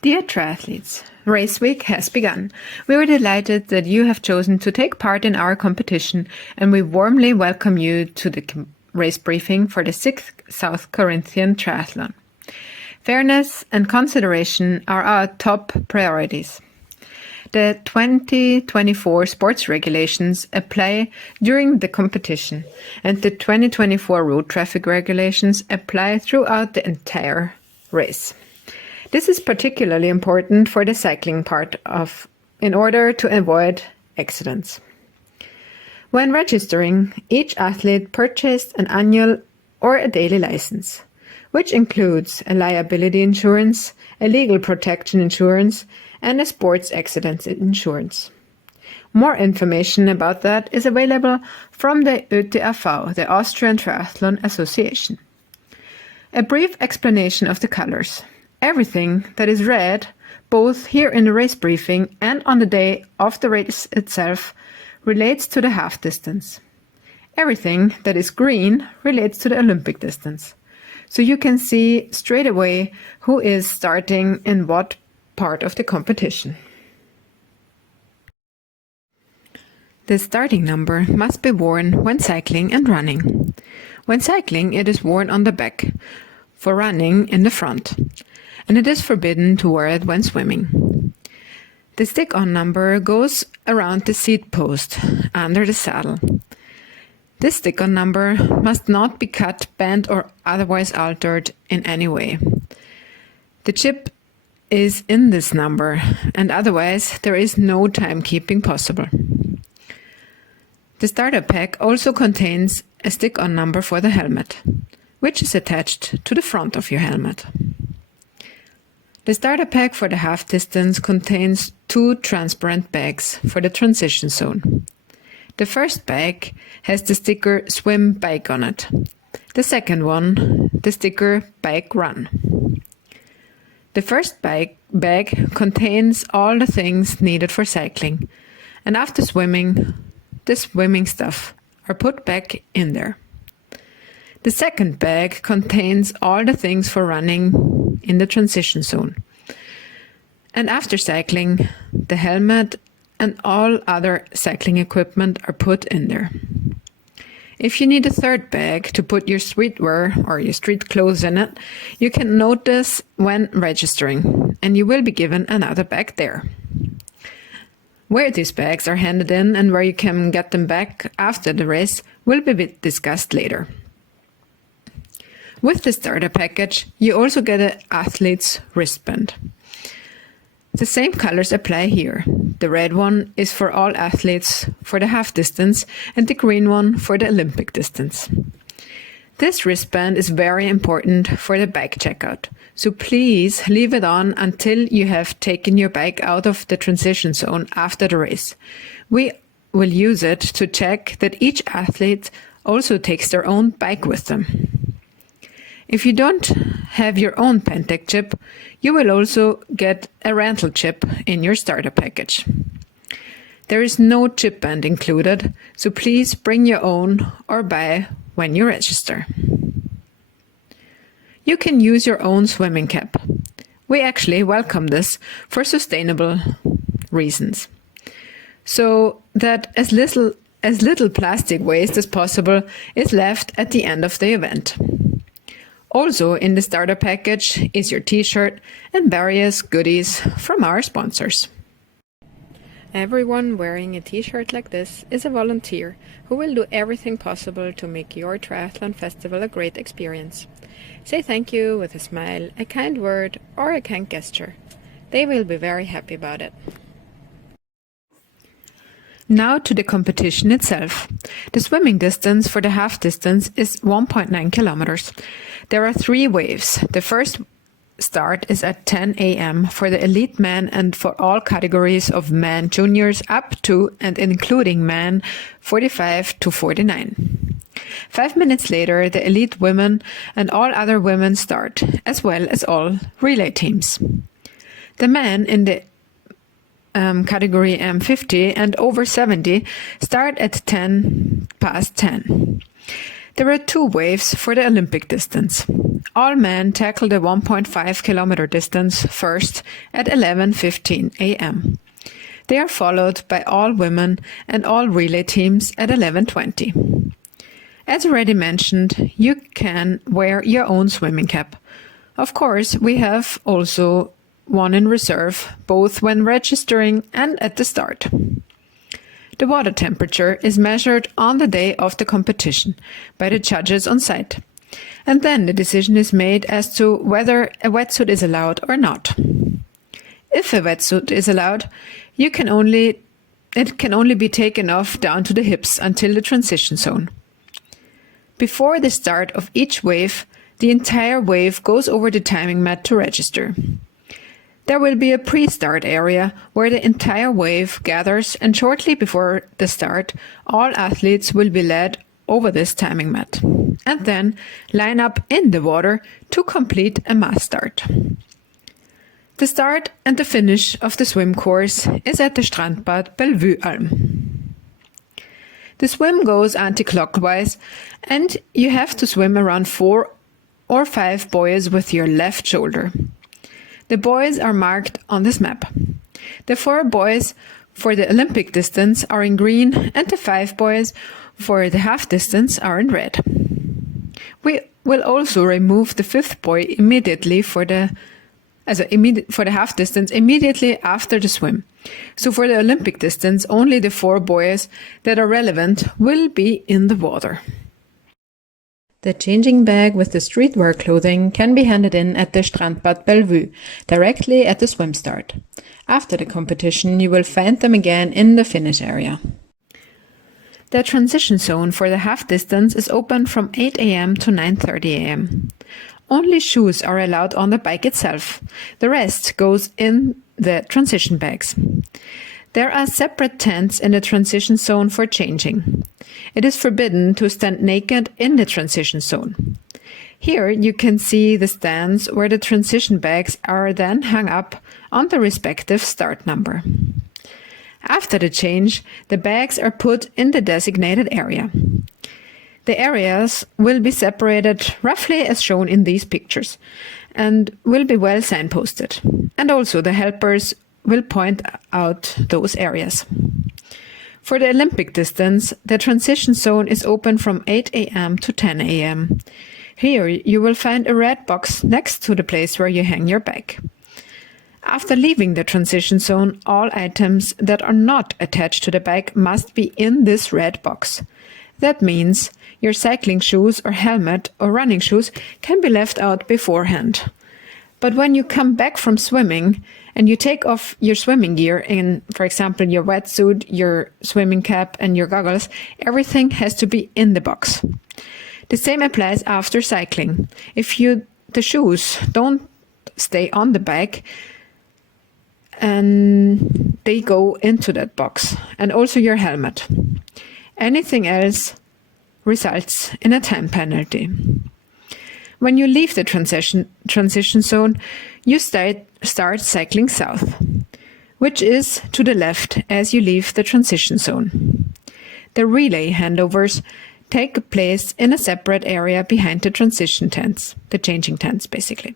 Dear triathletes, Race Week has begun. We are delighted that you have chosen to take part in our competition, and we warmly welcome you to the race briefing for the 6th South Corinthian Triathlon. Fairness and consideration are our top priorities. The 2024 sports regulations apply during the competition, and the 2024 road traffic regulations apply throughout the entire race. This is particularly important for the cycling part in order to avoid accidents. When registering, each athlete purchased an annual or a daily license, which includes a liability insurance, a legal protection insurance, and a sports accident insurance. More information about that is available from the ÖTAV, the Austrian Triathlon Association. A brief explanation of the colors. Everything that is red, both here in the race briefing and on the day of the race itself, relates to the half distance. Everything that is green relates to the Olympic distance. So you can see straight away who is starting in what part of the competition. The starting number must be worn when cycling and running. When cycling, it is worn on the back, for running in the front, and it is forbidden to wear it when swimming. The stick-on number goes around the seat post, under the saddle. This stick-on number must not be cut, bent, or otherwise altered in any way. The chip is in this number, and otherwise there is no timekeeping possible. The starter pack also contains a stick-on number for the helmet, which is attached to the front of your helmet. The starter pack for the half distance contains 2 transparent bags for the transition zone. The first bag has the sticker Swim Bike on it. The second one, the sticker Bike Run. The first bag contains all the things needed for cycling, and after swimming, the swimming stuff are put back in there. The second bag contains all the things for running in the transition zone. And after cycling, the helmet and all other cycling equipment are put in there. If you need a third bag to put your streetwear or your street clothes in it, you can note this when registering, and you will be given another bag there. Where these bags are handed in and where you can get them back after the race will be discussed later. With the starter package, you also get an athlete's wristband. The same colors apply here. The red one is for all athletes for the half distance and the green one for the Olympic distance. This wristband is very important for the bike checkout, so please leave it on until you have taken your bike out of the transition zone after the race. We will use it to check that each athlete also takes their own bike with them. If you don't have your own Pentec chip, you will also get a rental chip in your starter package. There is no chip band included, so please bring your own or buy when you register. You can use your own swimming cap. We actually welcome this for sustainable reasons, so that as little plastic waste as possible is left at the end of the event. Also in the starter package is your t-shirt and various goodies from our sponsors. Everyone wearing a t-shirt like this is a volunteer who will do everything possible to make your triathlon festival a great experience. Say thank you with a smile, a kind word, or a kind gesture. They will be very happy about it. Now to the competition itself. The swimming distance for the half distance is 1.9 kilometers. There are 3 waves. The first start is at 10 a.m. for the elite men and for all categories of men juniors up to and including men 45 to 49. 5 minutes later, the elite women and all other women start, as well as all relay teams. The men in the category M50 and over 70 start at 10 past 10. There are 2 waves for the Olympic distance. All men tackle the 1.5 kilometer distance first at 11:15 a.m. They are followed by all women and all relay teams at 11:20. As already mentioned, you can wear your own swimming cap. Of course, we have also one in reserve, both when registering and at the start. The water temperature is measured on the day of the competition by the judges on site, and then the decision is made as to whether a wetsuit is allowed or not. If a wetsuit is allowed, it can only be taken off down to the hips until the transition zone. Before the start of each wave, the entire wave goes over the timing mat to register. There will be a pre-start area where the entire wave gathers, and shortly before the start, all athletes will be led over this timing mat and then line up in the water to complete a mass start. The start and the finish of the swim course is at the Strandbad Bellevue Alm. The swim goes anti-clockwise, and you have to swim around 4 or 5 buoys with your left shoulder. The buoys are marked on this map. The 4 buoys for the Olympic distance are in green, and the 5 buoys for the half distance are in red. We will also remove the 5th buoy immediately for the half distance immediately after the swim. So for the Olympic distance, only the 4 buoys that are relevant will be in the water. The changing bag with the streetwear clothing can be handed in at the Strandbad Bellevue, directly at the swim start. After the competition, you will find them again in the finish area. The transition zone for the half distance is open from 8 a.m. to 9:30 a.m. Only shoes are allowed on the bike itself. The rest goes in the transition bags. There are separate tents in the transition zone for changing. It is forbidden to stand naked in the transition zone. Here you can see the stands where the transition bags are then hung up on the respective start number. After the change, the bags are put in the designated area. The areas will be separated roughly as shown in these pictures and will be well signposted. And also the helpers will point out those areas. For the Olympic distance, the transition zone is open from 8 a.m. to 10 a.m. Here you will find a red box next to the place where you hang your bag. After leaving the transition zone, all items that are not attached to the bag must be in this red box. That means your cycling shoes or helmet or running shoes can be left out beforehand. But when you come back from swimming and you take off your swimming gear in, for example, your wetsuit, your swimming cap and your goggles, everything has to be in the box. The same applies after cycling. If the shoes don't stay on the bike, and they go into that box, and also your helmet. Anything else results in a time penalty. When you leave the transition zone, you start cycling south, which is to the left as you leave the transition zone. The relay handovers take place in a separate area behind the transition tents, the changing tents basically.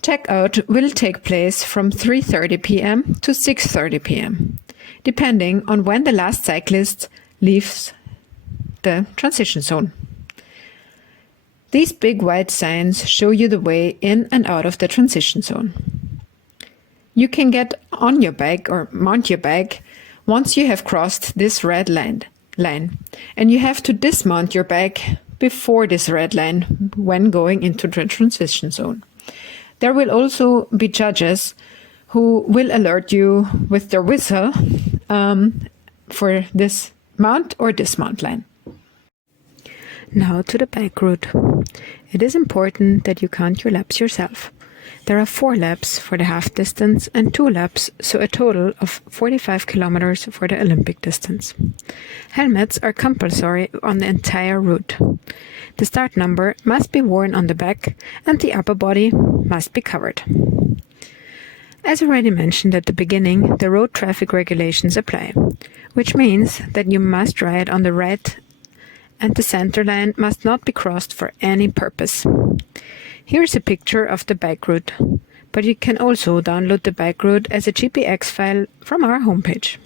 Checkout will take place from 3:30 p.m. to 6:30 p.m., depending on when the last cyclist leaves the transition zone. These big white signs show you the way in and out of the transition zone. You can get on your bike or mount your bike once you have crossed this red line, and you have to dismount your bike before this red line when going into the transition zone. There will also be judges who will alert you with their whistle for this mount or dismount line. Now to the bike route. It is important that you count your laps yourself. There are 4 laps for the half distance and 2 laps, so a total of 45 kilometers for the Olympic distance. Helmets are compulsory on the entire route. The start number must be worn on the back and the upper body must be covered. As already mentioned at the beginning, the road traffic regulations apply, which means that you must ride on the right and the center line must not be crossed for any purpose. Here's a picture of the bike route, but you can also download the bike route as a GPX file from our homepage.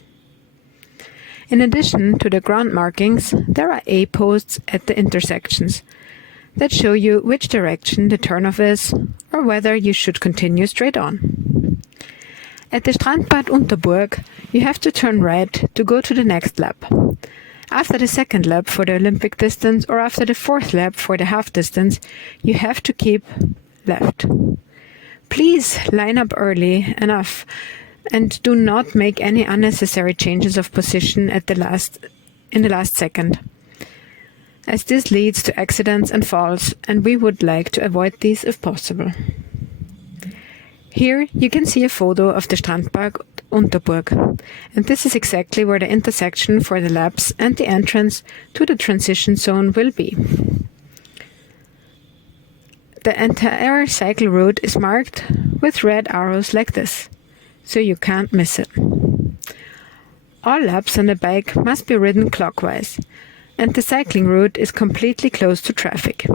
In addition to the ground markings, there are A-posts at the intersections that show you which direction the turnoff is or whether you should continue straight on. At the Strandbad Unterburg, you have to turn right to go to the next lap. After the second lap for the Olympic distance or after the fourth lap for the half distance, you have to keep left. Please line up early enough and do not make any unnecessary changes of position in the last second, as this leads to accidents and falls, and we would like to avoid these if possible. Here you can see a photo of the Strandbad Unterburg, and this is exactly where the intersection for the laps and the entrance to the transition zone will be. The entire cycle route is marked with red arrows like this, so you can't miss it. All laps on the bike must be ridden clockwise, and the cycling route is completely closed to traffic.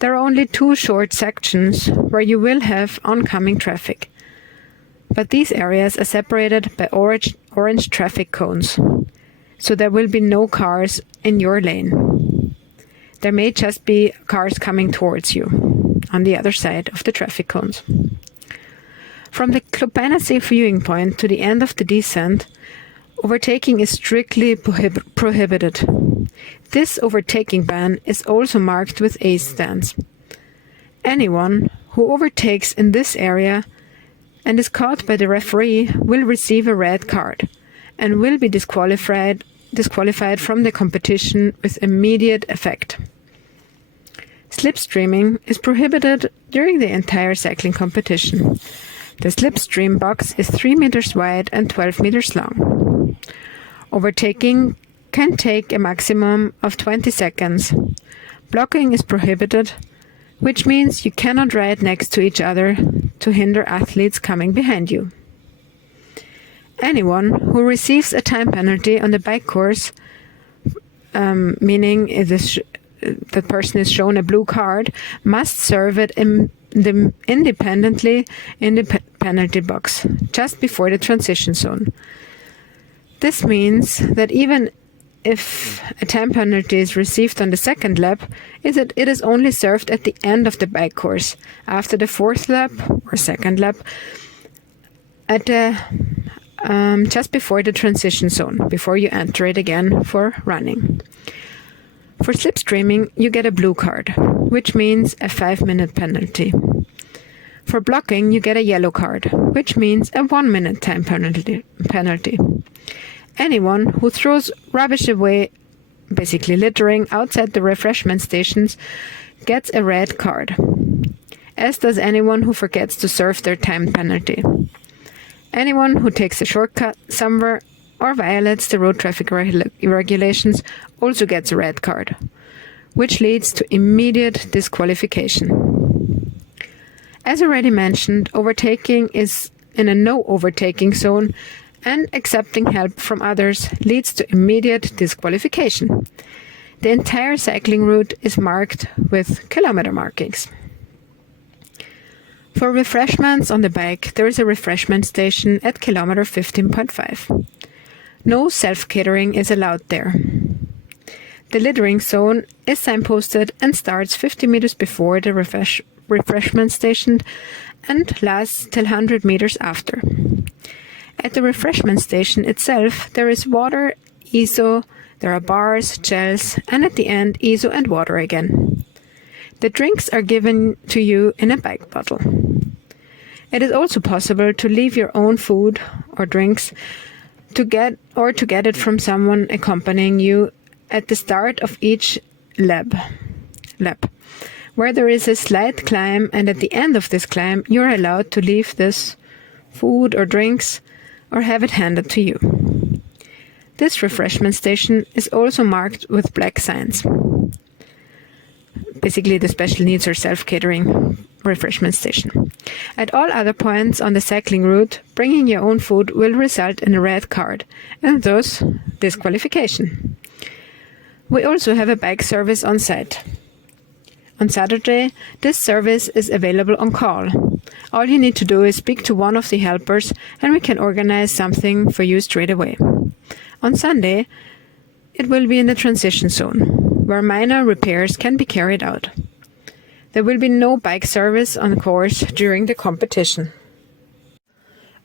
There are only 2 short sections where you will have oncoming traffic, but these areas are separated by orange traffic cones, so there will be no cars in your lane. There may just be cars coming towards you on the other side of the traffic cones. From the Klobeinersee viewing point to the end of the descent, overtaking is strictly prohibited. This overtaking ban is also marked with A stands. Anyone who overtakes in this area and is caught by the referee will receive a red card and will be disqualified from the competition with immediate effect. Slipstreaming is prohibited during the entire cycling competition. The slipstream box is 3 meters wide and 12 meters long. Overtaking can take a maximum of 20 seconds. Blocking is prohibited, which means you cannot ride next to each other to hinder athletes coming behind you. Anyone who receives a time penalty on the bike course, meaning the person is shown a blue card, must serve it independently in the penalty box, just before the transition zone. This means that even if a time penalty is received on the second lap, it is only served at the end of the bike course, after the fourth lap or second lap, at just before the transition zone, before you enter it again for running. For slipstreaming, you get a blue card, which means a 5-minute penalty. For blocking, you get a yellow card, which means a 1-minute time penalty. Anyone who throws rubbish away, basically littering, outside the refreshment stations gets a red card, as does anyone who forgets to serve their time penalty. Anyone who takes a shortcut somewhere or violates the road traffic regulations also gets a red card, which leads to immediate disqualification. As already mentioned, overtaking is in a no overtaking zone, and accepting help from others leads to immediate disqualification. The entire cycling route is marked with kilometer markings. For refreshments on the bike, there is a refreshment station at kilometer 15.5. No self-catering is allowed there. The littering zone is signposted and starts 50 meters before the refreshment station and lasts till 100 meters after. At the refreshment station itself, there is water, ISO, there are bars, gels, and at the end, ISO and water again. The drinks are given to you in a bike bottle. It is also possible to leave your own food or drinks to get it from someone accompanying you at the start of each lap, where there is a slight climb, and at the end of this climb, you're allowed to leave this food or drinks or have it handed to you. This refreshment station is also marked with black signs. Basically, the special needs or self-catering refreshment station. At all other points on the cycling route, bringing your own food will result in a red card and thus disqualification. We also have a bike service on site. On Saturday, this service is available on call. All you need to do is speak to one of the helpers and we can organize something for you straight away. On Sunday, it will be in the transition zone, where minor repairs can be carried out. There will be no bike service on course during the competition.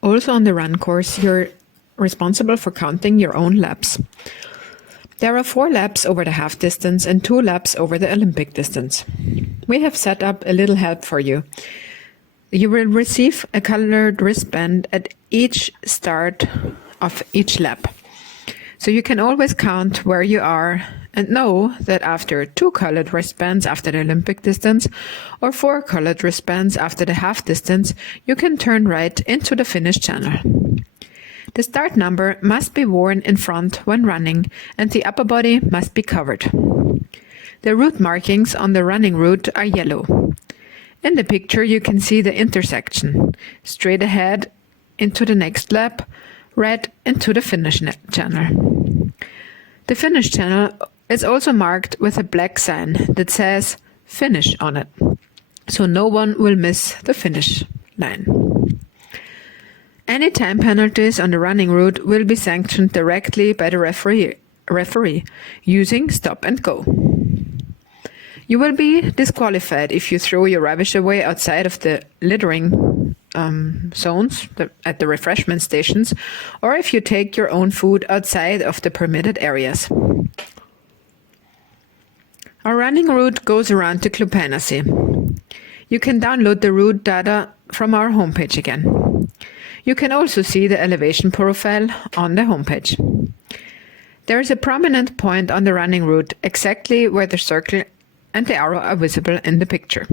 Also on the run course, you're responsible for counting your own laps. There are 4 laps over the half distance and 2 laps over the Olympic distance. We have set up a little help for you. You will receive a colored wristband at each start of each lap. So you can always count where you are and know that after 2 colored wristbands after the Olympic distance or 4 colored wristbands after the half distance, you can turn right into the finish channel. The start number must be worn in front when running and the upper body must be covered. The route markings on the running route are yellow. In the picture you can see the intersection, straight ahead into the next lap, red into the finish channel. The finish channel is also marked with a black sign that says finish on it, so no one will miss the finish line. Any time penalties on the running route will be sanctioned directly by the referee using stop and go. You will be disqualified if you throw your rubbish away outside of the littering zones at the refreshment stations, or if you take your own food outside of the permitted areas. Our running route goes around the Klupeinersee. You can download the route data from our homepage again. You can also see the elevation profile on the homepage. There is a prominent point on the running route exactly where the circle and the arrow are visible in the picture.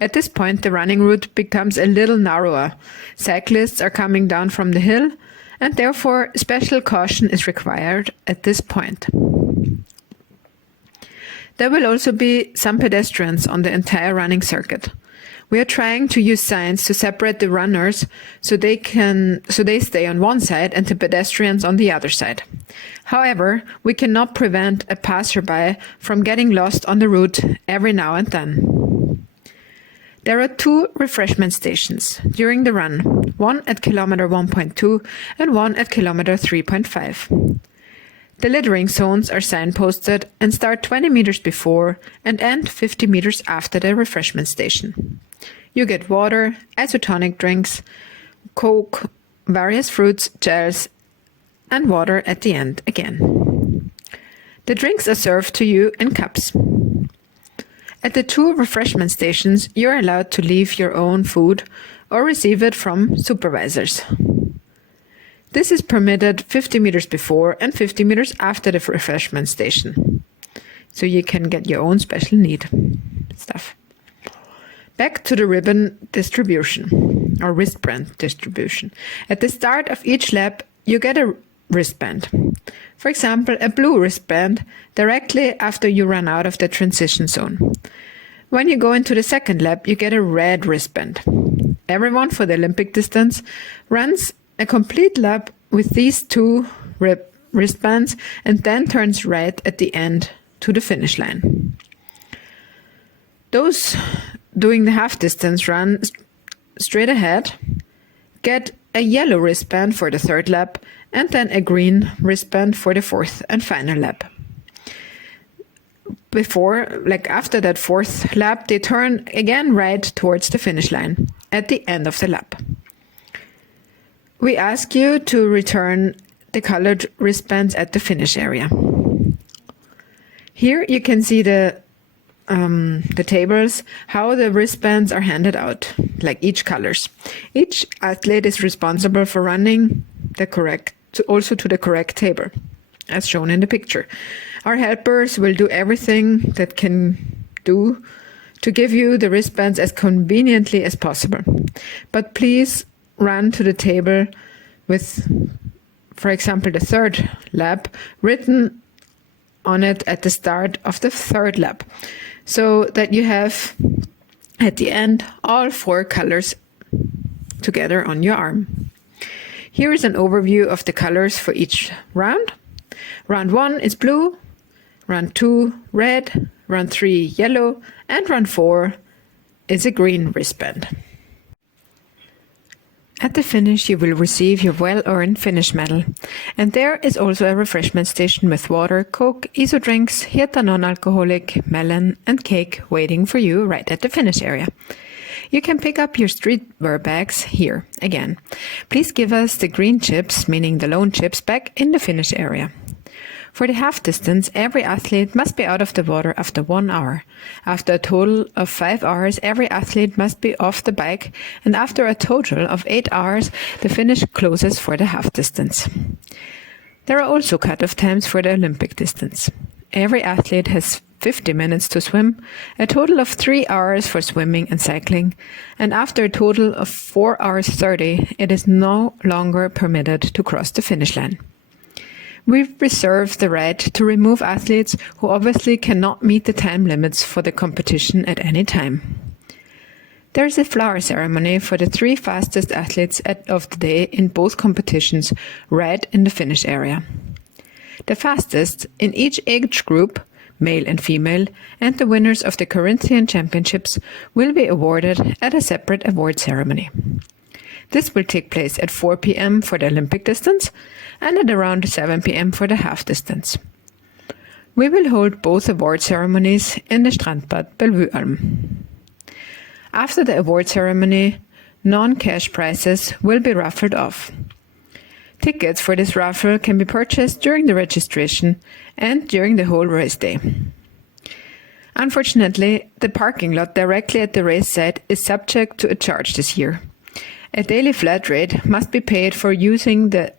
At this point, the running route becomes a little narrower. Cyclists are coming down from the hill, and therefore special caution is required at this point. There will also be some pedestrians on the entire running circuit. We are trying to use signs to separate the runners so they stay on one side and the pedestrians on the other side. However, we cannot prevent a passerby from getting lost on the route every now and then. There are 2 refreshment stations during the run, one at kilometer 1.2 and one at kilometer 3.5. The littering zones are signposted and start 20 meters before and end 50 meters after the refreshment station. You get water, isotonic drinks, Coke, various fruits, gels, and water at the end again. The drinks are served to you in cups. At the 2 refreshment stations, you are allowed to leave your own food or receive it from supervisors. This is permitted 50 meters before and 50 meters after the refreshment station. So you can get your own special need stuff. Back to the ribbon distribution or wristband distribution. At the start of each lap, you get a wristband. For example, a blue wristband directly after you run out of the transition zone. When you go into the second lap, you get a red wristband. Everyone for the Olympic distance runs a complete lap with these 2 wristbands and then turns right at the end to the finish line. Those doing the half distance run straight ahead get a yellow wristband for the 3rd lap and then a green wristband for the 4th and final lap. After that 4th lap, they turn again right towards the finish line at the end of the lap. We ask you to return the colored wristbands at the finish area. Here you can see the tables, how the wristbands are handed out, like each colors. Each athlete is responsible for running to the correct table, as shown in the picture. Our helpers will do everything that can do to give you the wristbands as conveniently as possible. But please run to the table with, for example, the 3rd lap written on it at the start of the 3rd lap, so that you have at the end all 4 colors together on your arm. Here is an overview of the colors for each round. Round 1 is blue, Round 2, red. Round 3, yellow. And round 4 is a green wristband. At the finish, you will receive your well-earned finish medal. And there is also a refreshment station with water, Coke, ISO drinks, Hirta non-alcoholic, melon and cake waiting for you right at the finish area. You can pick up your streetwear bags here again. Please give us the green chips, meaning the lone chips, back in the finish area. For the half distance, every athlete must be out of the water after 1 hour. After a total of 5 hours, every athlete must be off the bike, and after a total of 8 hours, the finish closes for the half distance. There are also cut-off times for the Olympic distance. Every athlete has 50 minutes to swim, a total of 3 hours for swimming and cycling, and after a total of 4 hours 30, it is no longer permitted to cross the finish line. We reserve the right to remove athletes who obviously cannot meet the time limits for the competition at any time. There is a flower ceremony for the 3 fastest athletes of the day in both competitions, right in the finish area. The fastest in each age group, male and female, and the winners of the Corinthian Championships will be awarded at a separate award ceremony. This will take place at 4 p.m. for the Olympic distance and at around 7 p.m. for the half distance. We will hold both award ceremonies in the Strandbad Bellevue-Alm. After the award ceremony, non-cash prizes will be raffled off. Tickets for this raffle can be purchased during the registration and during the whole race day. Unfortunately, the parking lot directly at the race site is subject to a charge this year. A daily flat rate must be paid for using the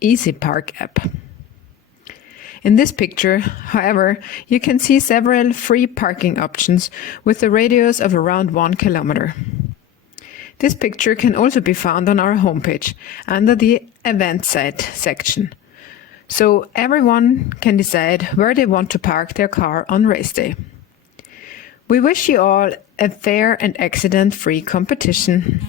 Easy Park app. In this picture, however, you can see several free parking options with a radius of around 1 kilometer. This picture can also be found on our homepage under the Event Site section, so everyone can decide where they want to park their car on race day. We wish you all a fair and accident-free competition.